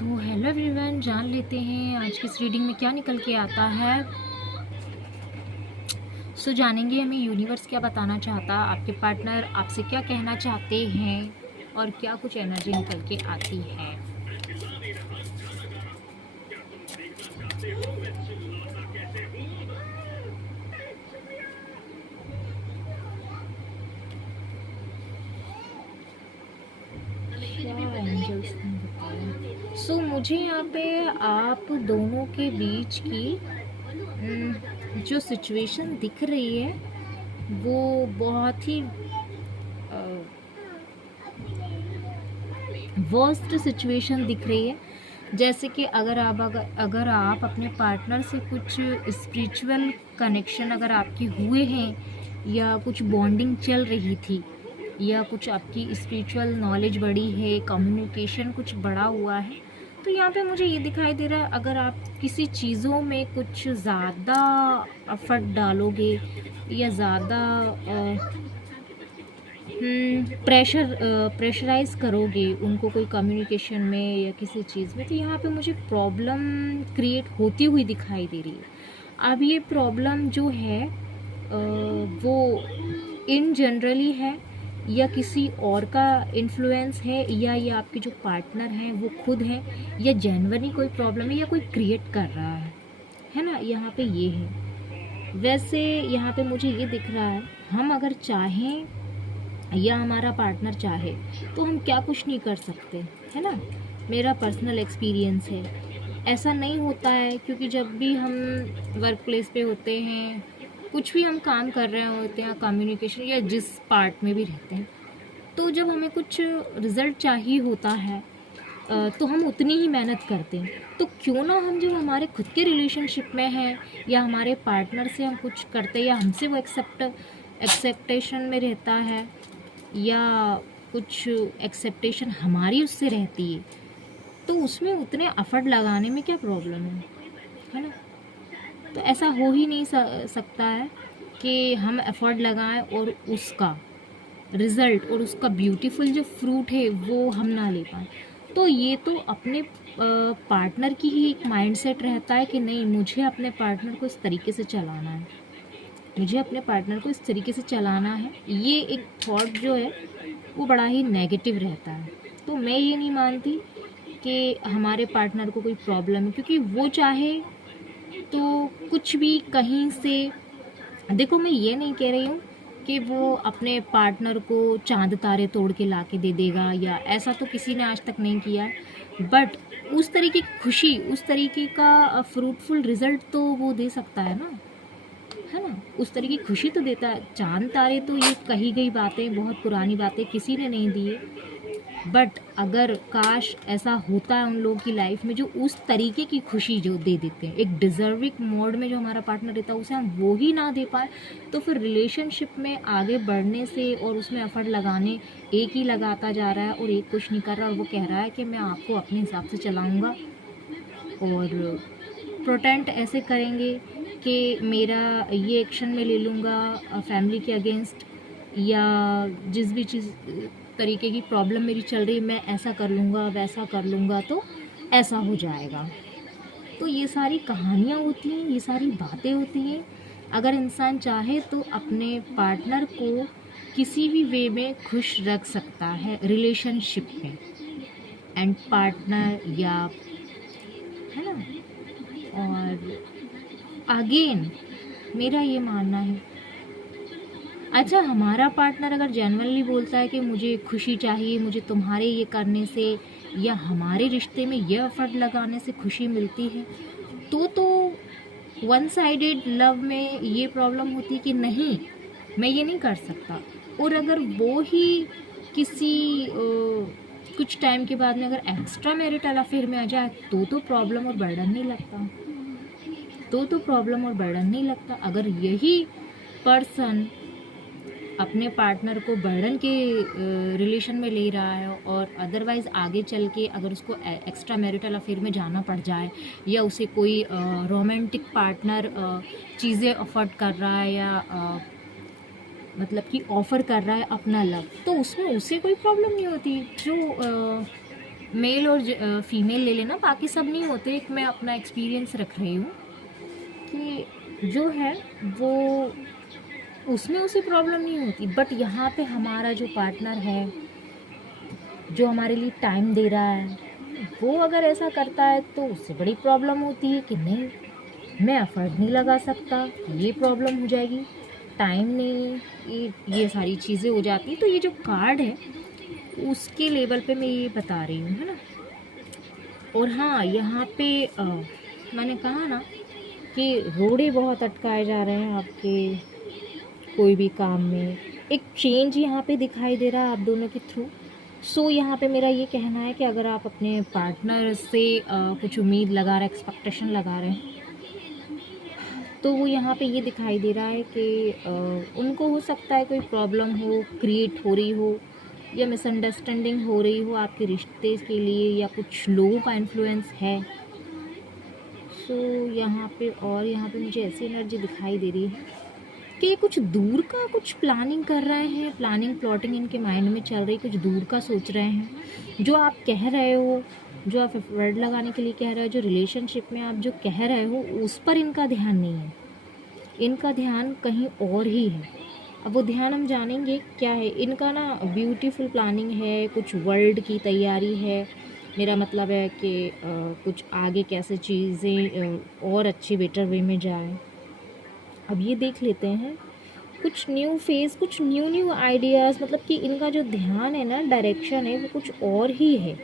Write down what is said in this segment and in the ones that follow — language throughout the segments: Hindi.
सो हेलो एवरीवन, जान लेते हैं आज की इस रीडिंग में क्या निकल के आता है। जानेंगे हमें यूनिवर्स क्या बताना चाहता, आपके पार्टनर आपसे क्या कहना चाहते हैं और क्या कुछ एनर्जी निकल के आती है। एंजल्स ने बताया। मुझे यहाँ पे आप दोनों के बीच की जो सिचुएशन दिख रही है वो बहुत ही वर्स्ट सिचुएशन दिख रही है। जैसे कि अगर आप अपने पार्टनर से कुछ स्पिरिचुअल कनेक्शन अगर आपके हुए हैं या कुछ बॉन्डिंग चल रही थी या कुछ आपकी स्पिरिचुअल नॉलेज बढ़ी है, कम्युनिकेशन कुछ बढ़ा हुआ है, तो यहाँ पे मुझे ये दिखाई दे रहा है अगर आप किसी चीज़ों में कुछ ज़्यादा एफर्ट डालोगे या ज़्यादा प्रेशराइज़ करोगे उनको कोई कम्युनिकेशन में या किसी चीज़ में, तो यहाँ पे मुझे प्रॉब्लम क्रिएट होती हुई दिखाई दे रही है। अब ये प्रॉब्लम जो है वो इन जनरली है या किसी और का इन्फ्लुएंस है या ये आपके जो पार्टनर हैं वो खुद हैं या जेन्युइनली कोई प्रॉब्लम है या कोई क्रिएट कर रहा है ना। यहाँ पे ये है। वैसे यहाँ पे मुझे ये दिख रहा है हम अगर चाहें या हमारा पार्टनर चाहे तो हम क्या कुछ नहीं कर सकते, है ना। मेरा पर्सनल एक्सपीरियंस है, ऐसा नहीं होता है क्योंकि जब भी हम वर्क प्लेस पे होते हैं, कुछ भी हम काम कर रहे होते हैं, कम्युनिकेशन या जिस पार्ट में भी रहते हैं, तो जब हमें कुछ रिज़ल्ट चाहिए होता है तो हम उतनी ही मेहनत करते हैं। तो क्यों ना हम जो हमारे खुद के रिलेशनशिप में हैं या हमारे पार्टनर से हम कुछ करते हैं या हमसे वो एक्सेप्टेशन में रहता है या कुछ एक्सेप्टेशन हमारी उससे रहती है, तो उसमें उतने एफर्ट लगाने में क्या प्रॉब्लम है ना। तो ऐसा हो ही नहीं सकता है कि हम एफर्ट लगाएं और उसका रिज़ल्ट और उसका ब्यूटीफुल जो फ्रूट है वो हम ना ले पाएँ। तो ये तो अपने पार्टनर की ही एक माइंडसेट रहता है कि नहीं, मुझे अपने पार्टनर को इस तरीके से चलाना है, मुझे अपने पार्टनर को इस तरीके से चलाना है। ये एक थॉट जो है वो बड़ा ही नेगेटिव रहता है। तो मैं ये नहीं मानती कि हमारे पार्टनर को कोई प्रॉब्लम है, क्योंकि वो चाहे तो कुछ भी कहीं से, देखो मैं ये नहीं कह रही हूँ कि वो अपने पार्टनर को चांद तारे तोड़ के ला के दे देगा, या ऐसा तो किसी ने आज तक नहीं किया है। बट उस तरीके की खुशी, उस तरीके का फ्रूटफुल रिज़ल्ट तो वो दे सकता है ना, है ना। उस तरीके की खुशी तो देता है। चांद तारे तो ये कही गई बातें, बहुत पुरानी बातें, किसी ने नहीं दी है। बट अगर काश ऐसा होता है उन लोगों की लाइफ में जो उस तरीके की खुशी जो दे देते हैं, एक डिज़र्विंग मोड में जो हमारा पार्टनर रहता है उसे हम वो ही ना दे पाए, तो फिर रिलेशनशिप में आगे बढ़ने से और उसमें एफर्ट लगाने, एक ही लगाता जा रहा है और एक कुछ नहीं कर रहा, और वो कह रहा है कि मैं आपको अपने हिसाब से चलाऊँगा और प्रोटेक्ट ऐसे करेंगे कि मेरा ये एक्शन मैं ले लूँगा फैमिली के अगेंस्ट, या जिस भी चीज़ तरीके की प्रॉब्लम मेरी चल रही है मैं ऐसा कर लूँगा, वैसा कर लूँगा तो ऐसा हो जाएगा। तो ये सारी कहानियाँ होती हैं, ये सारी बातें होती हैं। अगर इंसान चाहे तो अपने पार्टनर को किसी भी वे में खुश रख सकता है रिलेशनशिप में, एंड पार्टनर या, है ना। और अगेन मेरा ये मानना है, अच्छा हमारा पार्टनर अगर जेन्युइनली बोलता है कि मुझे खुशी चाहिए, मुझे तुम्हारे ये करने से या हमारे रिश्ते में ये एफर्ट लगाने से खुशी मिलती है, तो वन साइडेड लव में ये प्रॉब्लम होती है कि नहीं, मैं ये नहीं कर सकता। और अगर वो ही किसी कुछ टाइम के बाद में अगर एक्स्ट्रा मैरिटल अफेयर में आ जाए तो प्रॉब्लम और बर्डन नहीं लगता, तो प्रॉब्लम और बर्डन नहीं लगता। अगर यही पर्सन अपने पार्टनर को बर्डन के रिलेशन में ले रहा है और अदरवाइज़ आगे चल के अगर उसको एक्स्ट्रा मैरिटल अफेयर में जाना पड़ जाए या उसे कोई रोमांटिक पार्टनर चीज़ें अफोर्ड कर रहा है या मतलब कि ऑफ़र कर रहा है अपना लव, तो उसमें उसे कोई प्रॉब्लम नहीं होती। जो मेल और फीमेल ले लेना, बाकी सब नहीं होते। एक मैं अपना एक्सपीरियंस रख रही हूँ कि जो है वो उसमें उसे प्रॉब्लम नहीं होती, बट यहाँ पे हमारा जो पार्टनर है, जो हमारे लिए टाइम दे रहा है, वो अगर ऐसा करता है तो उससे बड़ी प्रॉब्लम होती है कि नहीं, मैं एफर्ट नहीं लगा सकता, ये प्रॉब्लम हो जाएगी, टाइम नहीं, ये सारी चीज़ें हो जाती। तो ये जो कार्ड है उसके लेवल पे मैं ये बता रही हूँ, है ना। और हाँ, यहाँ पे मैंने कहा ना कि रोड़े बहुत अटकाए जा रहे हैं आपके कोई भी काम में। एक चेंज यहाँ पे दिखाई दे रहा है आप दोनों के थ्रू। सो यहाँ पे मेरा ये कहना है कि अगर आप अपने पार्टनर से कुछ उम्मीद लगा रहे, एक्सपेक्टेशन लगा रहे हैं, तो वो यहाँ पे ये दिखाई दे रहा है कि उनको हो सकता है कोई प्रॉब्लम हो क्रिएट हो रही हो, या मिसअंडरस्टैंडिंग हो रही हो आपके रिश्ते के लिए, या कुछ लोगों का इन्फ्लुएंस है। सो यहाँ पे मुझे ऐसी एनर्जी दिखाई दे रही है कि ये कुछ दूर का कुछ प्लानिंग कर रहे हैं, प्लॉटिंग इनके माइंड में चल रही, कुछ दूर का सोच रहे हैं। जो आप कह रहे हो, जो आप वर्ड लगाने के लिए कह रहे हो, जो रिलेशनशिप में आप जो कह रहे हो, उस पर इनका ध्यान नहीं है, इनका ध्यान कहीं और ही है। अब वो ध्यान हम जानेंगे क्या है इनका ना। ब्यूटीफुल प्लानिंग है, कुछ वर्ल्ड की तैयारी है। मेरा मतलब है कि कुछ आगे कैसे चीज़ें और अच्छी बेटर वे में जाए। अब ये देख लेते हैं कुछ न्यू फेस, कुछ न्यू आइडियाज़, मतलब कि इनका जो ध्यान है ना, डायरेक्शन है, वो कुछ और ही है।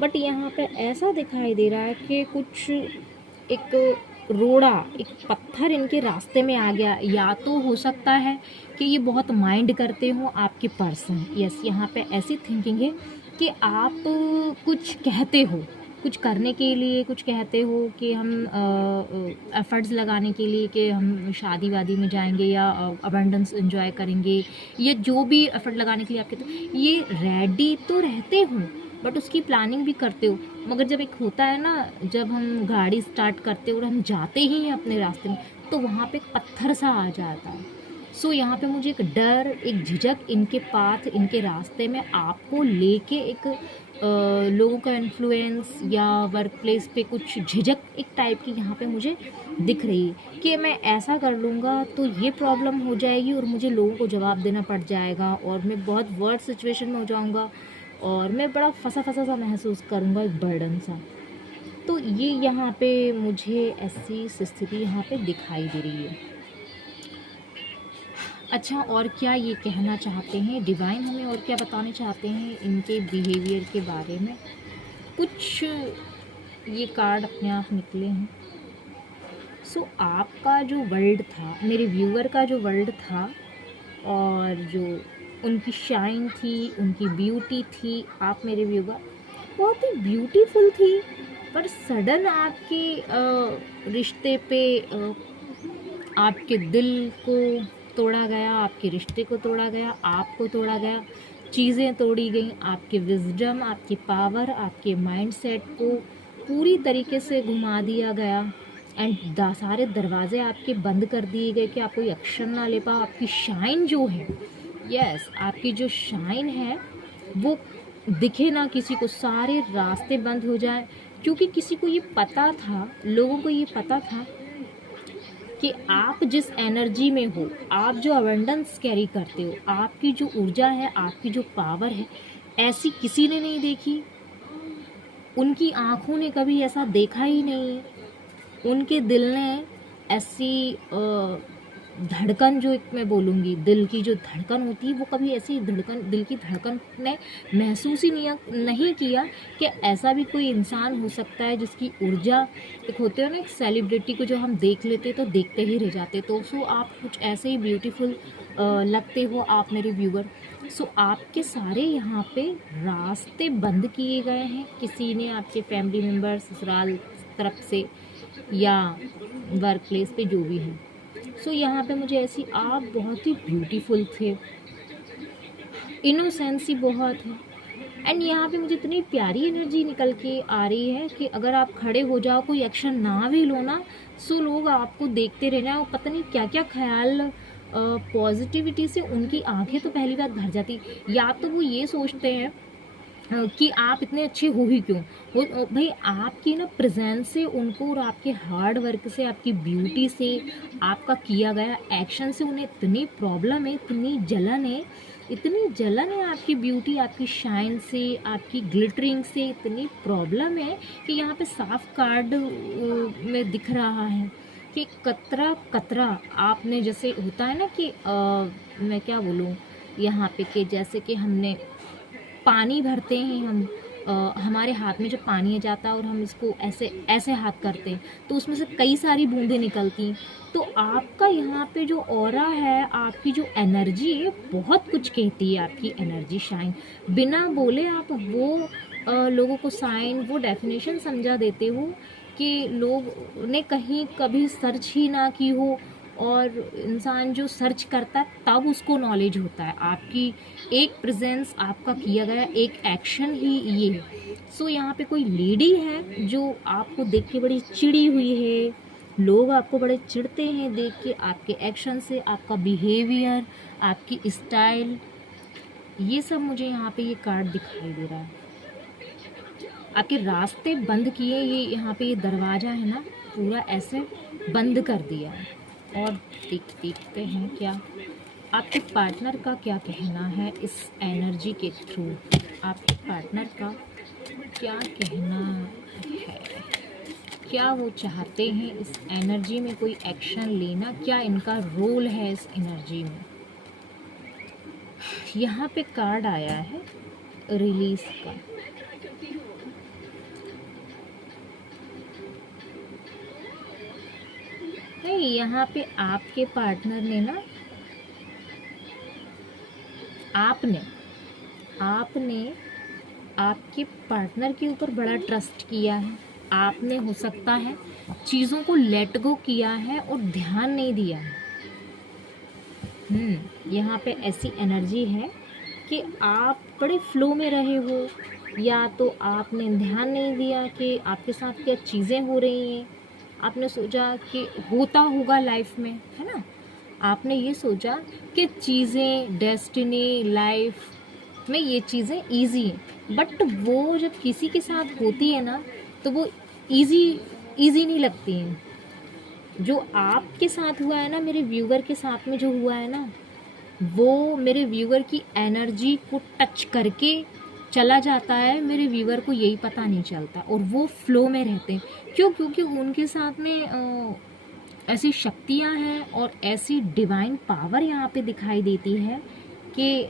बट यहाँ पे ऐसा दिखाई दे रहा है कि कुछ एक रोड़ा, एक पत्थर इनके रास्ते में आ गया। या तो हो सकता है कि ये बहुत माइंड करते हो आपके पर्सन। यस, यहाँ पे ऐसी थिंकिंग है कि आप कुछ कहते हो, कुछ करने के लिए कुछ कहते हो कि हम एफर्ट्स लगाने के लिए कि हम शादी वादी में जाएंगे या अबंडेंस एंजॉय करेंगे, या जो भी एफर्ट लगाने के लिए आप कहते हो, ये रेडी तो रहते हो बट उसकी प्लानिंग भी करते हो। मगर जब एक होता है ना, जब हम गाड़ी स्टार्ट करते हो और हम जाते ही हैं अपने रास्ते में, तो वहाँ पे एक पत्थर सा आ जाता है। सो यहाँ पे मुझे एक डर, एक झिझक इनके पाथ, इनके रास्ते में आपको लेके एक लोगों का इन्फ्लुएंस या वर्क प्लेस पे कुछ झिझक एक टाइप की यहाँ पे मुझे दिख रही है कि मैं ऐसा कर लूँगा तो ये प्रॉब्लम हो जाएगी और मुझे लोगों को जवाब देना पड़ जाएगा और मैं बहुत वर्स्ट सिचुएशन में हो जाऊँगा और मैं बड़ा फंसा सा महसूस करूँगा, एक बर्डन सा। तो ये यहाँ पे मुझे ऐसी स्थिति यहाँ पे दिखाई दे रही है। अच्छा, और क्या ये कहना चाहते हैं डिवाइन, हमें और क्या बताना चाहते हैं इनके बिहेवियर के बारे में? कुछ ये कार्ड अपने आप निकले हैं। सो आपका जो वर्ल्ड था, मेरे व्यूअर का जो वर्ल्ड था, और जो उनकी शाइन थी, उनकी ब्यूटी थी, आप मेरे व्यूअर बहुत ही ब्यूटीफुल थी, पर सडन आपके रिश्ते पे आपके दिल को तोड़ा गया, आपके रिश्ते को तोड़ा गया, आपको तोड़ा गया, चीज़ें तोड़ी गई, आपके विजडम, आपकी पावर, आपके माइंडसेट को पूरी तरीके से घुमा दिया गया एंड सारे दरवाजे आपके बंद कर दिए गए कि आप कोई एक्शन ना ले पाओ। आपकी शाइन जो है, यस, आपकी जो शाइन है वो दिखे ना किसी को, सारे रास्ते बंद हो जाए, क्योंकि किसी को ये पता था, लोगों को ये पता था कि आप जिस एनर्जी में हो, आप जो अबंडेंस कैरी करते हो, आपकी जो ऊर्जा है, आपकी जो पावर है, ऐसी किसी ने नहीं देखी। उनकी आँखों ने कभी ऐसा देखा ही नहीं। उनके दिल ने ऐसी धड़कन, जो एक मैं बोलूँगी दिल की जो धड़कन होती है, वो कभी ऐसी धड़कन, दिल की धड़कन ने महसूस ही नहीं किया कि ऐसा भी कोई इंसान हो सकता है जिसकी ऊर्जा, एक होते हो ना, एक सेलिब्रिटी को जो हम देख लेते तो देखते ही रह जाते। तो सो आप कुछ ऐसे ही ब्यूटीफुल लगते हो आप मेरे व्यूअर। सो आपके सारे यहाँ पे रास्ते बंद किए गए हैं, किसी ने, आपके फैमिली मेम्बर, ससुराल तरफ से या वर्क प्लेस पे जो भी है। सो यहाँ पे मुझे ऐसी, आप बहुत ही ब्यूटीफुल थे, इनोसेंसी बहुत है, एंड यहाँ पे मुझे इतनी प्यारी एनर्जी निकल के आ रही है कि अगर आप खड़े हो जाओ, कोई एक्शन ना भी लो ना, सो लोग आपको देखते रह जाए और पता नहीं क्या क्या ख्याल, पॉजिटिविटी से उनकी आंखें तो पहली बात भर जाती। या तो वो ये सोचते हैं कि आप इतने अच्छे हो ही क्यों। वो भाई आपकी ना प्रेजेंस से उनको और आपके हार्ड वर्क से, आपकी ब्यूटी से, आपका किया गया एक्शन से उन्हें इतनी प्रॉब्लम है, इतनी जलन है, इतनी जलन है आपकी ब्यूटी, आपकी शाइन से, आपकी ग्लिटरिंग से इतनी प्रॉब्लम है कि यहाँ पे साफ कार्ड में दिख रहा है कि कतरा कतरा आपने, जैसे होता है ना कि मैं क्या बोलूँ यहाँ पे, कि जैसे कि हमने पानी भरते हैं हम, हमारे हाथ में जब पानी आ जाता है और हम इसको ऐसे ऐसे हाथ करते हैं तो उसमें से कई सारी बूंदें निकलती हैं। तो आपका यहाँ पे जो ऑरा है, आपकी जो एनर्जी है, बहुत कुछ कहती है आपकी एनर्जी शाइन। बिना बोले आप वो लोगों को साइन, वो डेफिनेशन समझा देते हो कि लोग ने कहीं कभी सर्च ही ना की हो, और इंसान जो सर्च करता है तब उसको नॉलेज होता है। आपकी एक प्रेजेंस, आपका किया गया एक एक्शन ही ये है। सो यहाँ पे कोई लेडी है जो आपको देख के बड़ी चिड़ी हुई है, लोग आपको बड़े चिढ़ते हैं देख के, आपके एक्शन से, आपका बिहेवियर, आपकी स्टाइल, ये सब मुझे यहाँ पे ये कार्ड दिखाई दे रहा है। आपके रास्ते बंद किए, ये यहाँ पे ये दरवाज़ा है ना पूरा ऐसे बंद कर दिया है। और देखते हैं क्या आपके पार्टनर का क्या कहना है इस एनर्जी के थ्रू। आपके पार्टनर का क्या कहना है, क्या वो चाहते हैं इस एनर्जी में कोई एक्शन लेना, क्या इनका रोल है इस एनर्जी में। यहाँ पे कार्ड आया है रिलीज का। नहीं, यहाँ पे आपके पार्टनर ने ना, आपने आपके पार्टनर के ऊपर बड़ा ट्रस्ट किया है। आपने हो सकता है चीज़ों को लेट गो किया है और ध्यान नहीं दिया है। यहाँ पे ऐसी एनर्जी है कि आप बड़े फ्लो में रहे हो, या तो आपने ध्यान नहीं दिया कि आपके साथ क्या चीज़ें हो रही हैं। आपने सोचा कि होता होगा लाइफ में, है ना, आपने ये सोचा कि चीज़ें, डेस्टिनी, लाइफ में ये चीज़ें ईजी हैं, बट वो जब किसी के साथ होती है ना तो वो ईजी नहीं लगती हैं। जो आपके साथ हुआ है ना, मेरे व्यूवर के साथ में जो हुआ है ना, वो मेरे व्यूवर की एनर्जी को टच करके चला जाता है, मेरे व्यूवर को यही पता नहीं चलता और वो फ्लो में रहते हैं। क्यों? क्योंकि उनके साथ में ऐसी शक्तियाँ हैं और ऐसी डिवाइन पावर यहाँ पे दिखाई देती है कि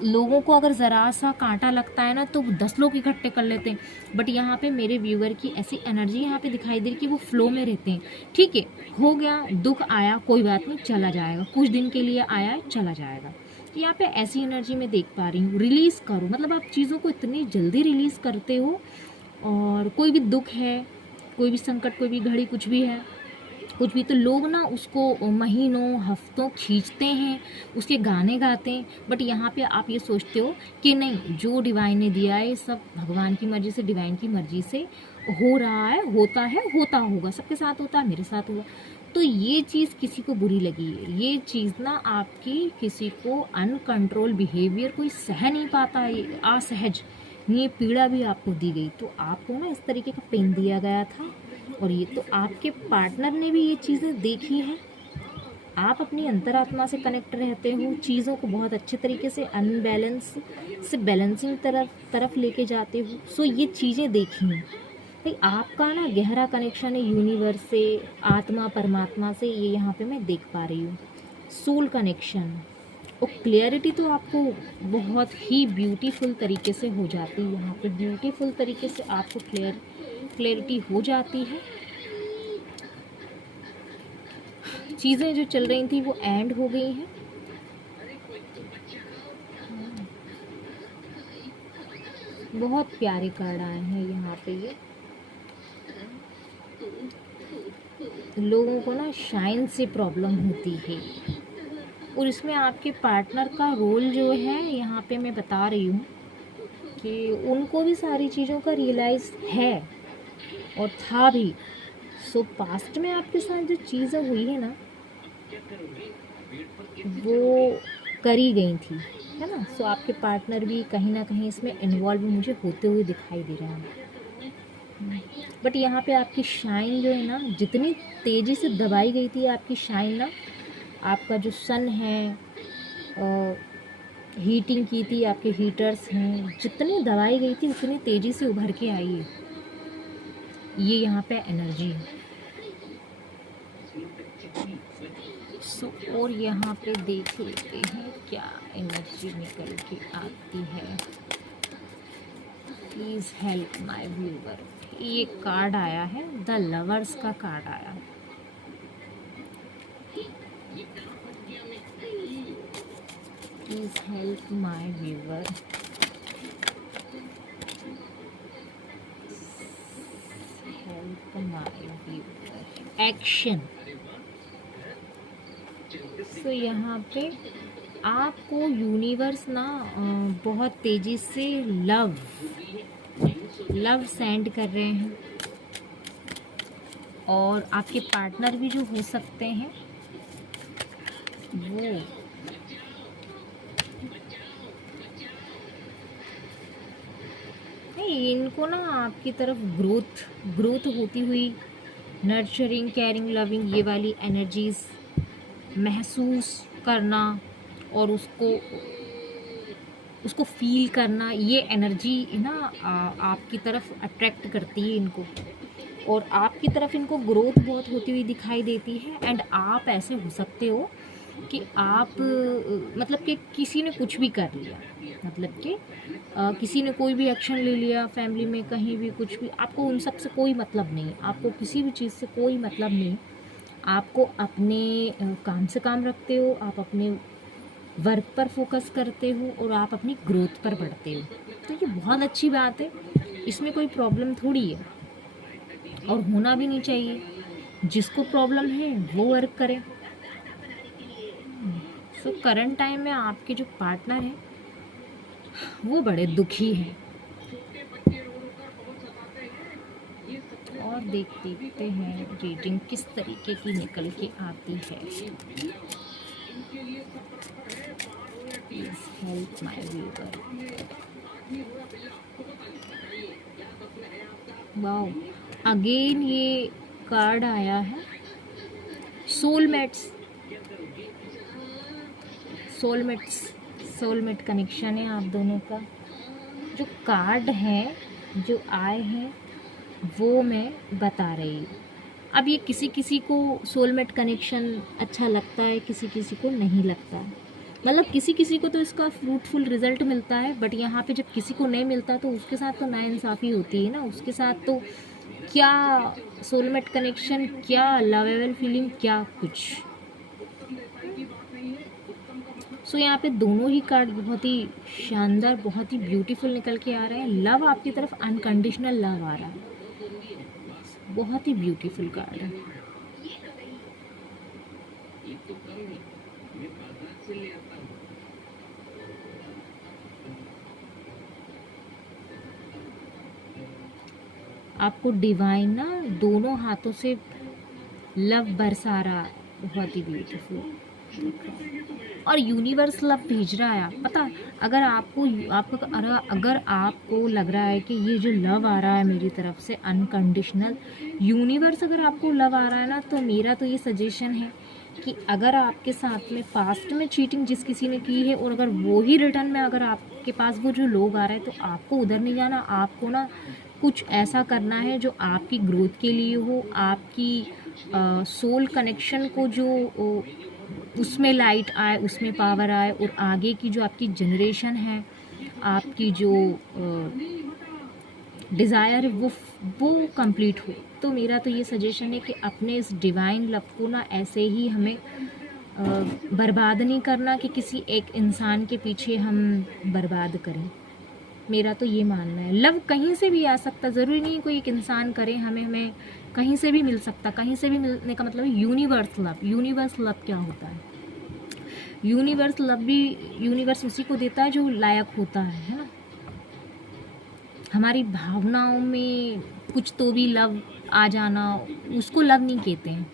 लोगों को अगर ज़रा सा कांटा लगता है ना तो 10 लोग इकट्ठे कर लेते हैं। बट यहाँ पे मेरे व्यूवर की ऐसी एनर्जी यहाँ पे दिखाई दे रही कि वो फ्लो में रहते हैं। ठीक है, हो गया, दुख आया, कोई बात नहीं, चला जाएगा, कुछ दिन के लिए आया है, चला जाएगा। तो यहाँ पे ऐसी एनर्जी में देख पा रही हूँ। रिलीज़ करो, मतलब आप चीज़ों को इतनी जल्दी रिलीज़ करते हो, और कोई भी दुख है, कोई भी संकट, कोई भी घड़ी, कुछ भी है, कुछ भी, तो लोग ना उसको महीनों हफ्तों खींचते हैं, उसके गाने गाते हैं। बट यहाँ पे आप ये सोचते हो कि नहीं, जो डिवाइन ने दिया है सब भगवान की मर्जी से, डिवाइन की मर्जी से हो रहा है, होता है, होता होगा, सबके साथ होता है, मेरे साथ हुआ। तो ये चीज़ किसी को बुरी लगी है, ये चीज़ ना आपकी किसी को अनकंट्रोल बिहेवियर कोई सह नहीं पाता है, असहज, ये पीड़ा भी आपको दी गई, तो आपको ना इस तरीके का पेन दिया गया था। और ये तो आपके पार्टनर ने भी ये चीज़ें देखी हैं। आप अपनी अंतरात्मा से कनेक्ट रहते हो, चीज़ों को बहुत अच्छे तरीके से अनबैलेंस से बैलेंसिंग तरफ लेके जाते हो। सो ये चीज़ें देखी हैं भाई। आपका ना गहरा कनेक्शन है यूनिवर्स से, आत्मा परमात्मा से, ये यहाँ पे मैं देख पा रही हूँ। सोल कनेक्शन और क्लियरिटी तो आपको बहुत ही ब्यूटीफुल तरीके से हो जाती है। यहाँ पे ब्यूटीफुल तरीके से आपको क्लैरिटी हो जाती है। चीज़ें जो चल रही थी वो एंड हो गई हैं। बहुत प्यारे कार्ड आए हैं यहाँ पे। ये लोगों को ना शाइन से प्रॉब्लम होती है, और इसमें आपके पार्टनर का रोल जो है यहाँ पे मैं बता रही हूँ कि उनको भी सारी चीज़ों का रियलाइज़ है और था भी। सो पास्ट में आपके साथ जो चीज़ें हुई है ना, वो करी गई थी, है ना। सो आपके पार्टनर भी कहीं ना कहीं इसमें इन्वॉल्व मुझे होते हुए दिखाई दे रहे हैं। बट यहाँ पे आपकी शाइन जो है ना, जितनी तेज़ी से दबाई गई थी आपकी शाइन ना, आपका जो सन है, हीटिंग की थी, आपके हीटर्स हैं, जितनी दबाई गई थी उतनी तेज़ी से उभर के आई है। ये यहाँ पे एनर्जी है। और यहाँ पे देख लेते हैं क्या एनर्जी निकल के आती है। Please help my viewer. ये कार्ड आया है, द लवर्स का कार्ड आया है। Please help my viewer. Help my viewer. Action. तो यहाँ पे आपको यूनिवर्स ना बहुत तेज़ी से लव सेंड कर रहे हैं, और आपके पार्टनर भी जो हो सकते हैं वो नहीं, इनको ना आपकी तरफ ग्रोथ होती हुई, नर्चरिंग, केयरिंग, लविंग, ये वाली एनर्जीज महसूस करना और उसको फील करना, ये एनर्जी ना आपकी तरफ अट्रैक्ट करती है इनको, और आपकी तरफ इनको ग्रोथ बहुत होती हुई दिखाई देती है। एंड आप ऐसे हो सकते हो कि आप मतलब कि किसी ने कुछ भी कर लिया, मतलब कि किसी ने कोई भी एक्शन ले लिया फैमिली में, कहीं भी कुछ भी, आपको उन सब से कोई मतलब नहीं, आपको किसी भी चीज़ से कोई मतलब नहीं, आपको अपने काम से काम रखते हो, आप अपने वर्क पर फोकस करते हो और आप अपनी ग्रोथ पर बढ़ते हो। तो ये बहुत अच्छी बात है, इसमें कोई प्रॉब्लम थोड़ी है, और होना भी नहीं चाहिए। जिसको प्रॉब्लम है वो वर्क करे। सो करंट टाइम में आपके जो पार्टनर हैं वो बड़े दुखी हैं। और देखते हैं रीडिंग किस तरीके की निकल के आती है। Please help my viewer. Wow, again ये कार्ड आया है, सोलमेट कनेक्शन है आप दोनों का। जो कार्ड है जो आए हैं वो मैं बता रही हूँ। अब ये किसी किसी को सोलमेट कनेक्शन अच्छा लगता है, किसी किसी को नहीं लगता, मतलब किसी किसी को तो इसका फ्रूटफुल रिजल्ट मिलता है, बट यहाँ पे जब किसी को नहीं मिलता तो उसके साथ तो नाइंसाफ़ी होती है ना, उसके साथ तो क्या सोलमेट कनेक्शन, क्या लवेबल फीलिंग, क्या कुछ। सो यहाँ पे दोनों ही कार्ड बहुत ही शानदार, बहुत ही ब्यूटीफुल निकल के आ रहे हैं। लव आपकी तरफ, अनकंडीशनल लव आ रहा है, बहुत ही ब्यूटीफुल कार्ड है। आपको डिवाइन ना दोनों हाथों से लव बरसा रहा, बहुत ही ब्यूटीफुल, और यूनिवर्स लव भेज रहा है। पता है, अगर आपको लग रहा है कि ये जो लव आ रहा है मेरी तरफ से अनकंडीशनल, यूनिवर्स अगर आपको लव आ रहा है ना, तो मेरा तो ये सजेशन है कि अगर आपके साथ में पास्ट में चीटिंग जिस किसी ने की है, और अगर वो ही रिटर्न में अगर आपके पास वो जो लोग आ रहे हैं, तो आपको उधर नहीं जाना, आपको ना कुछ ऐसा करना है जो आपकी ग्रोथ के लिए हो, आपकी सोल कनेक्शन को जो उसमें लाइट आए, उसमें पावर आए, और आगे की जो आपकी जनरेशन है, आपकी जो डिज़ायर है वो कंप्लीट हो। तो मेरा तो ये सजेशन है कि अपने इस डिवाइन लव को ना ऐसे ही हमें बर्बाद नहीं करना कि किसी एक इंसान के पीछे हम बर्बाद करें। मेरा तो ये मानना है। लव कहीं से भी आ सकता, ज़रूरी नहीं कोई एक इंसान करे, हमें कहीं से भी मिल सकता। कहीं से भी मिलने का मतलब है यूनिवर्स लव। यूनिवर्स लव क्या होता है? यूनिवर्स लव भी यूनिवर्स उसी को देता है जो लायक होता है ना। हमारी भावनाओं में कुछ तो भी लव आ जाना, उसको लव नहीं कहते हैं।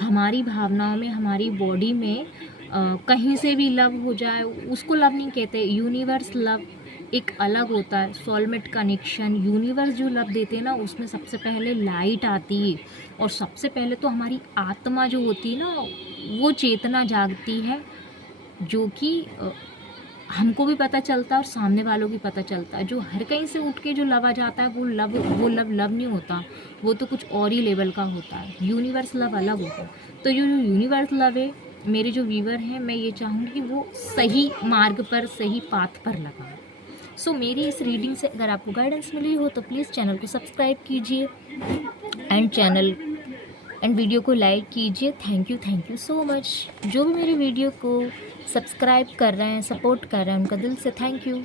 हमारी भावनाओं में, हमारी बॉडी में कहीं से भी लव हो जाए उसको लव नहीं कहते। यूनिवर्स लव एक अलग होता है, सोलमेट कनेक्शन। यूनिवर्स जो लव देते हैं ना उसमें सबसे पहले लाइट आती है, और सबसे पहले तो हमारी आत्मा जो होती है ना वो चेतना जागती है, जो कि हमको भी पता चलता है और सामने वालों को भी पता चलता है। जो हर कहीं से उठ के जो लव आ जाता है वो लव नहीं होता, वो तो कुछ और ही लेवल का होता है। यूनिवर्स लव अलग होता है। तो जो यूनिवर्स लव है, मेरे जो व्यूवर हैं, मैं ये चाहूँगी कि वो सही मार्ग पर, सही पाथ पर लगाएं। सो मेरी इस रीडिंग से अगर आपको गाइडेंस मिली हो तो प्लीज़ चैनल को सब्सक्राइब कीजिए एंड वीडियो को लाइक कीजिए। Thank you so much. जो भी मेरी वीडियो को सब्सक्राइब कर रहे हैं, सपोर्ट कर रहे हैं, उनका दिल से थैंक यू।